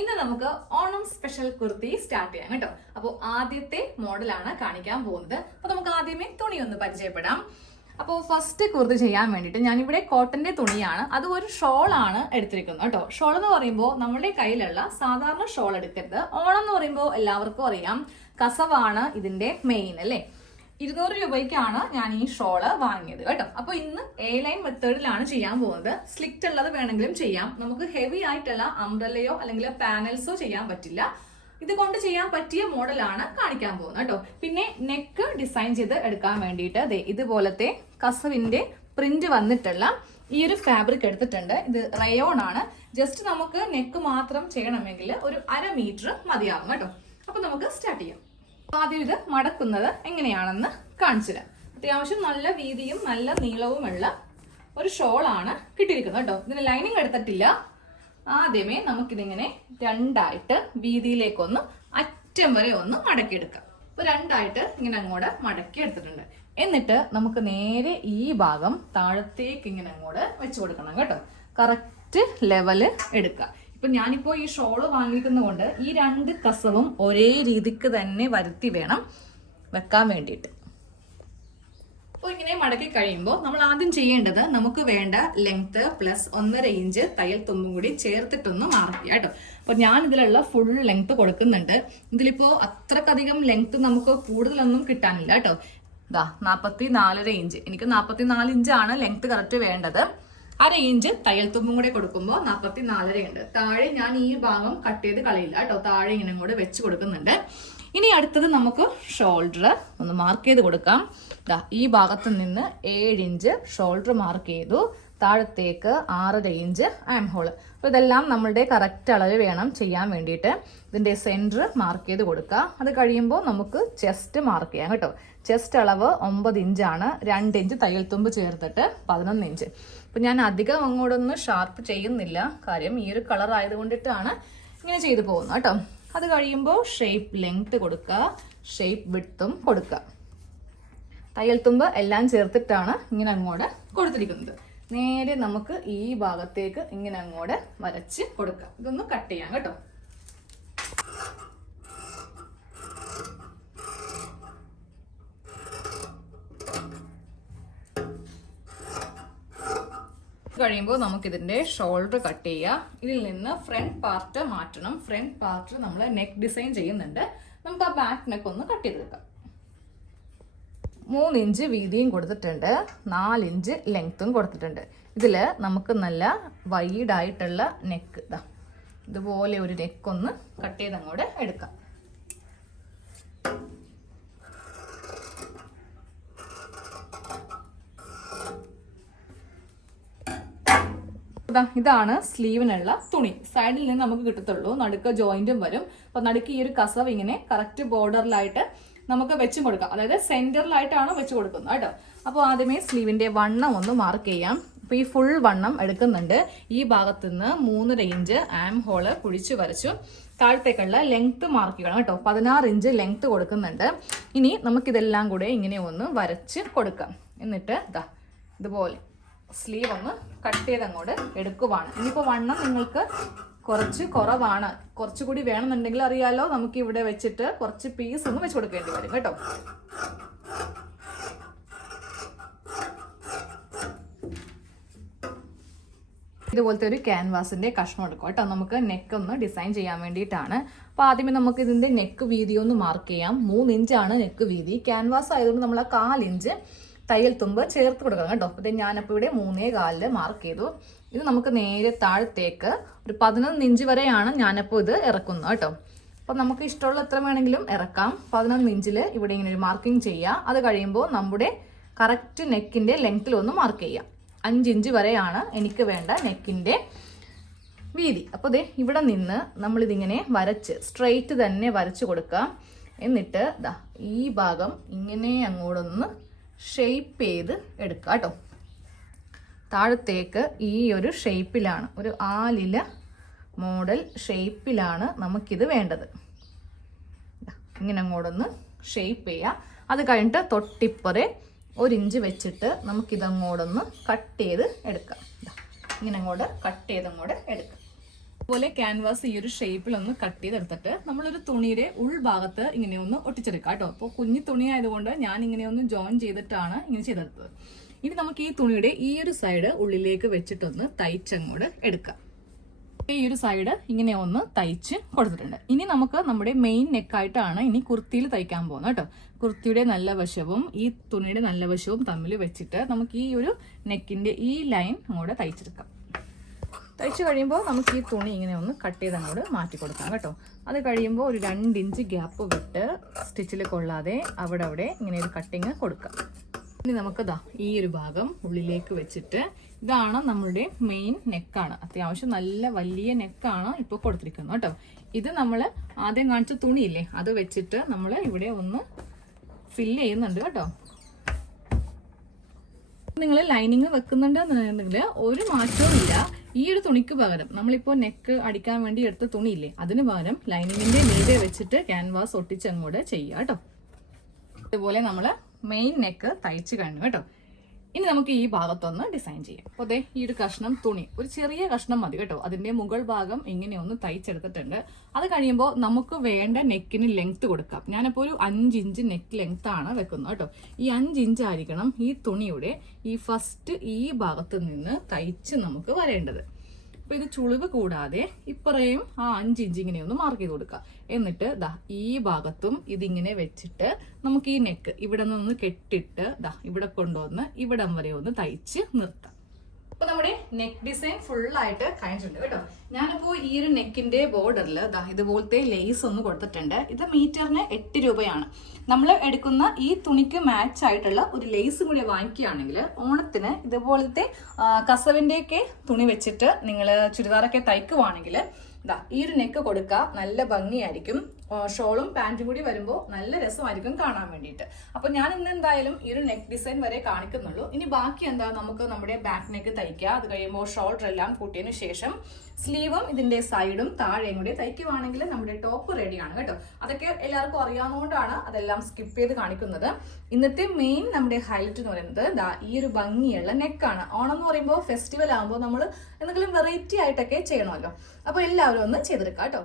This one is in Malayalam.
ഇന്ന് നമുക്ക് ഓണം സ്പെഷ്യൽ കുർത്തി സ്റ്റാർട്ട് ചെയ്യാം കേട്ടോ. അപ്പോൾ ആദ്യത്തെ മോഡലാണ് കാണിക്കാൻ പോകുന്നത്. അപ്പോൾ നമുക്ക് ആദ്യമേ തുണി ഒന്ന് പരിചയപ്പെടാം. അപ്പോൾ ഫസ്റ്റ് കുർത്തി ചെയ്യാൻ വേണ്ടിയിട്ട് ഞാനിവിടെ കോട്ടന്റെ തുണിയാണ്, അത് ഒരു ഷോളാണ് എടുത്തിരിക്കുന്നത് കേട്ടോ. ഷോൾ എന്ന് പറയുമ്പോൾ നമ്മുടെ കയ്യിലുള്ള സാധാരണ ഷോൾ എടുക്കരുത്. ഓണം എന്ന് പറയുമ്പോൾ എല്ലാവർക്കും അറിയാം കസവാണ് ഇതിന്റെ മെയിൻ അല്ലേ. 200 രൂപയ്ക്കാണ് ഞാൻ ഈ ഷോള് വാങ്ങിയത് കേട്ടോ. അപ്പൊ ഇന്ന് ലൈൻ മെത്തേഡിലാണ് ചെയ്യാൻ പോകുന്നത്. സ്ലിക്റ്റ് ഉള്ളത് വേണമെങ്കിലും ചെയ്യാം. നമുക്ക് ഹെവി ആയിട്ടുള്ള അംബ്രല്ലയോ അല്ലെങ്കിൽ പാനൽസോ ചെയ്യാൻ പറ്റില്ല. ഇത് കൊണ്ട് ചെയ്യാൻ പറ്റിയ മോഡലാണ് കാണിക്കാൻ പോകുന്നത് കേട്ടോ. പിന്നെ നെക്ക് ഡിസൈൻ ചെയ്ത് എടുക്കാൻ വേണ്ടിയിട്ട് ഇതുപോലത്തെ കസവിന്റെ പ്രിന്റ് വന്നിട്ടുള്ള ഈ ഒരു ഫാബ്രിക് എടുത്തിട്ടുണ്ട്. ഇത് റയോൺ ആണ്. ജസ്റ്റ് നമുക്ക് നെക്ക് മാത്രം ചെയ്യണമെങ്കിൽ ഒരു 1/2 മീറ്റർ മതിയാകും കേട്ടോ. അപ്പൊ നമുക്ക് സ്റ്റാർട്ട് ചെയ്യാം. ആദ്യം ഇത് മടക്കുന്നത് എങ്ങനെയാണെന്ന് കാണിച്ചു തരാം. അത്യാവശ്യം നല്ല വീതിയും നല്ല നീളവുമുള്ള ഒരു ഷോളാണ് കിട്ടിയിരിക്കുന്നത് കേട്ടോ. ഇതിന് ലൈനിങ് എടുത്തിട്ടില്ല. ആദ്യമേ നമുക്കിതിങ്ങനെ രണ്ടായിട്ട് വീതിയിലേക്കൊന്ന് അറ്റം വരെ ഒന്ന് മടക്കിയെടുക്കാം. അപ്പൊ രണ്ടായിട്ട് ഇങ്ങനെ അങ്ങോട്ട് മടക്കി എടുത്തിട്ടുണ്ട്. എന്നിട്ട് നമുക്ക് നേരെ ഈ ഭാഗം താഴത്തേക്ക് ഇങ്ങനെ അങ്ങോട്ട് വെച്ചു കൊടുക്കണം കേട്ടോ. കറക്റ്റ് ലെവല് എടുക്കുക. ഇപ്പൊ ഞാനിപ്പോ ഈ ഷോള് വാങ്ങിക്കുന്നതുകൊണ്ട് ഈ 2 കസവും ഒരേ രീതിക്ക് തന്നെ വരുത്തി വേണം വെക്കാൻ വേണ്ടിയിട്ട്. അപ്പോൾ ഇങ്ങനെ മടക്കി കഴിയുമ്പോൾ നമ്മൾ ആദ്യം ചെയ്യേണ്ടത് നമുക്ക് വേണ്ട ലെങ്ത് പ്ലസ് 1.5 ഇഞ്ച് തയ്യൽ തുമ്പും കൂടി ചേർത്തിട്ടൊന്ന് മാർക്ക് ചെയ്യാം കേട്ടോ. അപ്പൊ ഞാൻ ഇതിലുള്ള ഫുൾ ലെങ്ത് കൊടുക്കുന്നുണ്ട്. ഇതിലിപ്പോ അത്രക്കധികം ലെങ്ത് നമുക്ക് കൂടുതലൊന്നും കിട്ടാനില്ല കേട്ടോ. ഇതാ 44.5 ഇഞ്ച്. എനിക്ക് 44 ഇഞ്ചാണ് ലെങ്ത് കറക്റ്റ് വേണ്ടത്. 1/2 ഇഞ്ച് തയ്യൽ തുമ്പും കൂടെ കൊടുക്കുമ്പോൾ 44.5 ഉണ്ട്. താഴെ ഞാൻ ഈ ഭാഗം കട്ട് ചെയ്ത് കളയില്ല കേട്ടോ. താഴെ ഇങ്ങനെ കൂടെ വെച്ച് കൊടുക്കുന്നുണ്ട്. ഇനി അടുത്തത് നമുക്ക് ഷോൾഡർ ഒന്ന് മാർക്ക് ചെയ്ത് കൊടുക്കാം. ഈ ഭാഗത്ത് നിന്ന് 7 ഇഞ്ച് ഷോൾഡർ മാർക്ക് ചെയ്തു. താഴത്തേക്ക് 6.5 ഇഞ്ച് ആം ഹോൾ. അപ്പോൾ ഇതെല്ലാം നമ്മളുടെ കറക്റ്റ് അളവ് വേണം ചെയ്യാൻ വേണ്ടിയിട്ട്. ഇതിന്റെ സെന്റർ മാർക്ക് ചെയ്ത് കൊടുക്കുക. അത് കഴിയുമ്പോൾ നമുക്ക് ചെസ്റ്റ് മാർക്ക് ചെയ്യാം കേട്ടോ. ചെസ്റ്റ് അളവ് 9 ഇഞ്ചാണ്. 2 ഇഞ്ച് തയ്യൽ തുമ്പ് ചേർത്തിട്ട് 11 ഇഞ്ച്. അപ്പൊ ഞാൻ അധികം അങ്ങോട്ടൊന്നും ഷാർപ്പ് ചെയ്യുന്നില്ല. കാര്യം ഈ ഒരു കളർ ആയതുകൊണ്ടിട്ടാണ് ഇങ്ങനെ ചെയ്തു പോകുന്നത് കേട്ടോ. അത് കഴിയുമ്പോൾ ഷേപ്പ് ലെങ്ത് കൊടുക്കുക, ഷേപ്പ് വിഡ്ത്തും കൊടുക്കുക. തയ്യൽ തുമ്പ് എല്ലാം ചേർത്തിട്ടാണ് ഇങ്ങനെ അങ്ങോട്ട് കൊടുത്തിരിക്കുന്നത്. നേരെ നമുക്ക് ഈ ഭാഗത്തേക്ക് ഇങ്ങനെ അങ്ങോട്ട് വരച്ച് കൊടുക്കാം. ഇതൊന്ന് കട്ട് ചെയ്യാം കേട്ടോ. കഴിയുമ്പോൾ നമുക്കിതിന്റെ ഷോൾഡർ കട്ട് ചെയ്യുക. ഇതിൽ നിന്ന് ഫ്രണ്ട് പാർട്ട് മാറ്റണം. ഫ്രണ്ട് പാർട്ട് നമ്മൾ നെക്ക് ഡിസൈൻ ചെയ്യുന്നുണ്ട്. നമുക്ക് ആ ബാക്ക് നെക്ക് ഒന്ന് കട്ട് ചെയ്തെടുക്കാം. 3 ഇഞ്ച് വീതിയും കൊടുത്തിട്ടുണ്ട്, 4 ഇഞ്ച് ലെങ്ത്തും കൊടുത്തിട്ടുണ്ട്. ഇതിൽ നമുക്ക് നല്ല വൈഡായിട്ടുള്ള നെക്ക് ഇതുപോലെ ഒരു നെക്ക് ഒന്ന് കട്ട് ചെയ്ത് അങ്ങോട്ട് എടുക്കാം. ഇതാണ് സ്ലീവിനുള്ള തുണി. സൈഡിൽ നിന്ന് നമുക്ക് കിട്ടത്തുള്ളൂ. നടുക്ക് ജോയിന്റും വരും. അപ്പൊ നടുക്ക് ഈ ഒരു കസവ് ഇങ്ങനെ കറക്റ്റ് ബോർഡറിലായിട്ട് നമുക്ക് വെച്ച് കൊടുക്കാം. അതായത് സെന്ററിലായിട്ടാണ് വെച്ച് കൊടുക്കുന്നത് കേട്ടോ. അപ്പോൾ ആദ്യമേ സ്ലീവിന്റെ വണ്ണം ഒന്ന് മാർക്ക് ചെയ്യാം. അപ്പൊ ഈ ഫുൾ വണ്ണം എടുക്കുന്നുണ്ട്. ഈ ഭാഗത്ത് നിന്ന് 3.5 ഇഞ്ച് ആം ഹോള് കുഴിച്ച് വരച്ചു. താഴത്തേക്കുള്ള ലെങ്ത് മാർക്ക് ചെയ്യണം കേട്ടോ. 16 ഇഞ്ച് ലെങ്ത് കൊടുക്കുന്നുണ്ട്. ഇനി നമുക്കിതെല്ലാം കൂടെ ഇങ്ങനെ ഒന്ന് വരച്ച് കൊടുക്കാം. എന്നിട്ട് ഇതുപോലെ സ്ലീവ് ഒന്ന് കട്ട് ചെയ്ത് അങ്ങോട്ട് എടുക്കുവാണ്. ഇനിയിപ്പോൾ വണ്ണം നിങ്ങൾക്ക് കുറച്ച് കുറവാണ്, കുറച്ചുകൂടി വേണമെന്നുണ്ടെങ്കിൽ അറിയാലോ, നമുക്ക് ഇവിടെ വെച്ചിട്ട് കുറച്ച് പീസ് ഒന്ന് വെച്ച് കൊടുക്കേണ്ടി വരും കേട്ടോ. ഇതുപോലത്തെ ഒരു ക്യാൻവാസിന്റെ കഷ്ണം എടുക്കും കേട്ടോ. നമുക്ക് നെക്ക് ഒന്ന് ഡിസൈൻ ചെയ്യാൻ വേണ്ടിയിട്ടാണ്. അപ്പൊ ആദ്യമേ നമുക്ക് ഇതിന്റെ നെക്ക് വീതി ഒന്ന് മാർക്ക് ചെയ്യാം. 3 ഇഞ്ചാണ് നെക്ക് വീതി. ക്യാൻവാസ് ആയതുകൊണ്ട് നമ്മൾ 1/4 ഇഞ്ച് തയ്യൽ തുമ്പ് ചേർത്ത് കൊടുക്കണം കേട്ടോ. അപ്പൊ ഞാനപ്പോൾ ഇവിടെ 3.25 മാർക്ക് ചെയ്തു. ഇത് നമുക്ക് നേരെ താഴത്തേക്ക് ഒരു 11 ഇഞ്ച് വരെയാണ് ഞാനപ്പോൾ ഇത് ഇറക്കുന്നത് കേട്ടോ. അപ്പൊ നമുക്ക് ഇഷ്ടമുള്ള എത്ര വേണമെങ്കിലും ഇറക്കാം. 11 ഇഞ്ചിൽ ഇവിടെ ഇങ്ങനെ ഒരു മാർക്കിംഗ് ചെയ്യാം. അത് കഴിയുമ്പോൾ നമ്മുടെ കറക്റ്റ് നെക്കിന്റെ ലെങ്ത്തിൽ ഒന്ന് മാർക്ക് ചെയ്യാം. 5 ഇഞ്ച് വരെയാണ് എനിക്ക് വേണ്ട നെക്കിന്റെ വീതി. അപ്പോൾ ഇവിടെ നിന്ന് നമ്മളിതിങ്ങനെ വരച്ച് സ്ട്രെയിറ്റ് തന്നെ വരച്ച് കൊടുക്കാം. എന്നിട്ട് ഈ ഭാഗം ഇങ്ങനെ അങ്ങോട്ടൊന്ന് ഷേപ്പ് ചെയ്ത് എടുക്കുക കേട്ടോ. താഴത്തേക്ക് ഈ ഒരു ഷേപ്പിലാണ്, ഒരു ആലില മോഡൽ ഷേപ്പിലാണ് നമുക്കിത് വേണ്ടത്. ഇങ്ങനെ അങ്ങോട്ടൊന്ന് ഷേപ്പ് ചെയ്യുക. അത് കഴിഞ്ഞിട്ട് തൊട്ടിപ്പുറേ 1 ഇഞ്ച് വെച്ചിട്ട് നമുക്കിതങ്ങോട്ടൊന്ന് കട്ട് ചെയ്ത് എടുക്കാം. ഇങ്ങനെ അങ്ങോട്ട് കട്ട് ചെയ്ത് അങ്ങോട്ട് എടുക്കാം. ഇതുപോലെ ക്യാൻവാസ് ഈ ഒരു ഷേപ്പിൽ ഒന്ന് കട്ട് ചെയ്തെടുത്തിട്ട് നമ്മളൊരു തുണിയുടെ ഉൾഭാഗത്ത് ഇങ്ങനെ ഒന്ന് ഒട്ടിച്ചെടുക്കാം കേട്ടോ. അപ്പോൾ കുഞ്ഞു തുണി ആയതുകൊണ്ട് ഞാൻ ഇങ്ങനെ ഒന്ന് ജോയിൻ ചെയ്തിട്ടാണ് ഇങ്ങനെ ചെയ്തെടുത്തത്. ഇനി നമുക്ക് ഈ തുണിയുടെ ഈ ഒരു സൈഡ് ഉള്ളിലേക്ക് വെച്ചിട്ടൊന്ന് തയ്ച്ചങ്ങോട്ട് എടുക്കാം. ഈ ഒരു സൈഡ് ഇങ്ങനെ ഒന്ന് തയ്ച്ച് കൊടുത്തിട്ടുണ്ട്. ഇനി നമുക്ക് നമ്മുടെ മെയിൻ നെക്കായിട്ടാണ് ഇനി കുർത്തിയിൽ തയ്ക്കാൻ പോകുന്നത് കേട്ടോ. കുർത്തിയുടെ നല്ല വശവും ഈ തുണിയുടെ നല്ല വശവും തമ്മിൽ വെച്ചിട്ട് നമുക്ക് ഈ ഒരു നെക്കിന്റെ ഈ ലൈൻ അങ്ങോട്ട് തയ്ച്ചെടുക്കാം. തയ്ച്ചു കഴിയുമ്പോൾ നമുക്ക് ഈ തുണി ഇങ്ങനെ ഒന്ന് കട്ട് ചെയ്ത് അങ്ങോട്ട് മാറ്റി കൊടുക്കാം കേട്ടോ. അത് കഴിയുമ്പോൾ ഒരു 2 ഇഞ്ച് ഗ്യാപ്പ് വിട്ട് സ്റ്റിച്ചിൽ കൊള്ളാതെ അവിടെ ഇങ്ങനെ ഒരു കട്ടിങ് കൊടുക്കാം. ഇനി നമുക്ക് ഈ ഒരു ഭാഗം ഉള്ളിലേക്ക് വെച്ചിട്ട് ഇതാണ് നമ്മളുടെ മെയിൻ നെക്കാണ്. അത്യാവശ്യം നല്ല വലിയ നെക്കാണ് ഇപ്പോൾ കൊടുത്തിരിക്കുന്നത് കേട്ടോ. ഇത് നമ്മൾ ആദ്യം കാണിച്ച തുണിയില്ലേ അത് വെച്ചിട്ട് നമ്മൾ ഇവിടെ ഒന്ന് ഫില്ല് ചെയ്യുന്നുണ്ട് കേട്ടോ. നിങ്ങൾ ലൈനിങ് വെക്കുന്നുണ്ടെന്നുണ്ടെങ്കിൽ ഒരു മാറ്റവും ഇല്ല. ഈ ഒരു തുണിക്ക് പകരം നമ്മളിപ്പോൾ നെക്ക് അടിക്കാൻ വേണ്ടി എടുത്ത തുണിയില്ലേ അതിന് പകരം ലൈനിങ്ങിന്റെ മീതെ വെച്ചിട്ട് ക്യാൻവാസ് ഒട്ടിച്ചങ്ങോട്ട് ചെയ്യുക കേട്ടോ. അതുപോലെ നമ്മൾ മെയിൻ നെക്ക് തയ്ച്ച് കഴിഞ്ഞു കേട്ടോ. ഇനി നമുക്ക് ഈ ഭാഗത്തൊന്ന് ഡിസൈൻ ചെയ്യാം. അപ്പോൾ അതെ ഈ ഒരു കഷ്ണം തുണി ഒരു ചെറിയ കഷ്ണം മതി കേട്ടോ. അതിന്റെ മുകൾ ഭാഗം ഇങ്ങനെ ഒന്ന് തയ്ച്ചെടുത്തിട്ടുണ്ട്. അത് കഴിയുമ്പോൾ നമുക്ക് വേണ്ട നെക്കിന് ലെങ്ത് കൊടുക്കാം. ഞാനിപ്പോൾ ഒരു 5 ഇഞ്ച് നെക്ക് ലെങ്ത് ആണ് വെക്കുന്നത് കേട്ടോ. ഈ 5 ഇഞ്ച് ആയിരിക്കണം ഈ തുണിയുടെ ഈ ഫസ്റ്റ് ഈ ഭാഗത്ത് നിന്ന് തയ്ച്ച് നമുക്ക് വരേണ്ടത്. അപ്പൊ ഇത് ചുളിവ് കൂടാതെ ഇപ്പറയും ആ 5 ഇഞ്ച് ഇങ്ങനെ ഒന്ന് മാർക്ക് ചെയ്ത് കൊടുക്കുക. എന്നിട്ട് ഈ ഭാഗത്തും ഇതിങ്ങനെ വെച്ചിട്ട് നമുക്ക് ഈ നെക്ക് ഇവിടെ നിന്ന് കെട്ടിട്ട് ഇവിടെ കൊണ്ടുവന്ന് ഇവിടം വരെ ഒന്ന് തയ്ച്ച് നിർത്താം. അപ്പൊ നമ്മുടെ നെക്ക് ഡിസൈൻ ഫുൾ ആയിട്ട് കഴിഞ്ഞിട്ടുണ്ട് കേട്ടോ. ഞാനിപ്പോ ഈ ഒരു നെക്കിന്റെ ബോർഡറിൽ ഇതുപോലത്തെ ലേസ് ഒന്ന് കൊടുത്തിട്ടുണ്ട്. ഇത് മീറ്ററിന് 8 രൂപയാണ്. നമ്മൾ എടുക്കുന്ന ഈ തുണിക്ക് മാച്ച് ആയിട്ടുള്ള ഒരു ലേസ് കൂടി വാങ്ങിക്കുകയാണെങ്കിൽ ഓണത്തിന് ഇതുപോലത്തെ കസവിന്റെയൊക്കെ തുണി വെച്ചിട്ട് നിങ്ങൾ ചുരിദാറൊക്കെ തയ്ക്കുവാണെങ്കിൽ ഈ ഒരു നെക്ക് കൊടുക്കുക. നല്ല ഭംഗിയായിരിക്കും. ഷോളും പാൻറ്റും കൂടി വരുമ്പോൾ നല്ല രസമായിരിക്കും കാണാൻ വേണ്ടിയിട്ട്. അപ്പൊ ഞാൻ ഇന്ന് എന്തായാലും ഈ ഒരു നെക്ക് ഡിസൈൻ വരെ കാണിക്കുന്നുള്ളൂ. ഇനി ബാക്കി എന്താ നമുക്ക് നമ്മുടെ ബാക്ക് നെക്ക് തയ്ക്കുക. അത് കഴിയുമ്പോൾ ഷോൾഡർ എല്ലാം കൂട്ടിയതിനു ശേഷം സ്ലീവും ഇതിന്റെ സൈഡും താഴെയും കൂടി തയ്ക്കുവാണെങ്കിൽ നമ്മുടെ ടോപ്പ് റെഡിയാണ് കേട്ടോ. അതൊക്കെ എല്ലാവർക്കും അറിയാവുന്നതുകൊണ്ടാണ് അതെല്ലാം സ്കിപ്പ് ചെയ്ത് കാണിക്കുന്നത്. ഇന്നത്തെ മെയിൻ നമ്മുടെ ഹൈലൈറ്റ് എന്ന് പറയുന്നത് ഈ ഒരു ഭംഗിയുള്ള നെക്കാണ്. ഓണം എന്ന് പറയുമ്പോൾ ഫെസ്റ്റിവൽ ആകുമ്പോൾ നമ്മൾ എന്തെങ്കിലും വെറൈറ്റി ആയിട്ടൊക്കെ ചെയ്യണമല്ലോ. അപ്പൊ എല്ലാവരും ഒന്ന് ചെയ്തെടുക്കാം കേട്ടോ.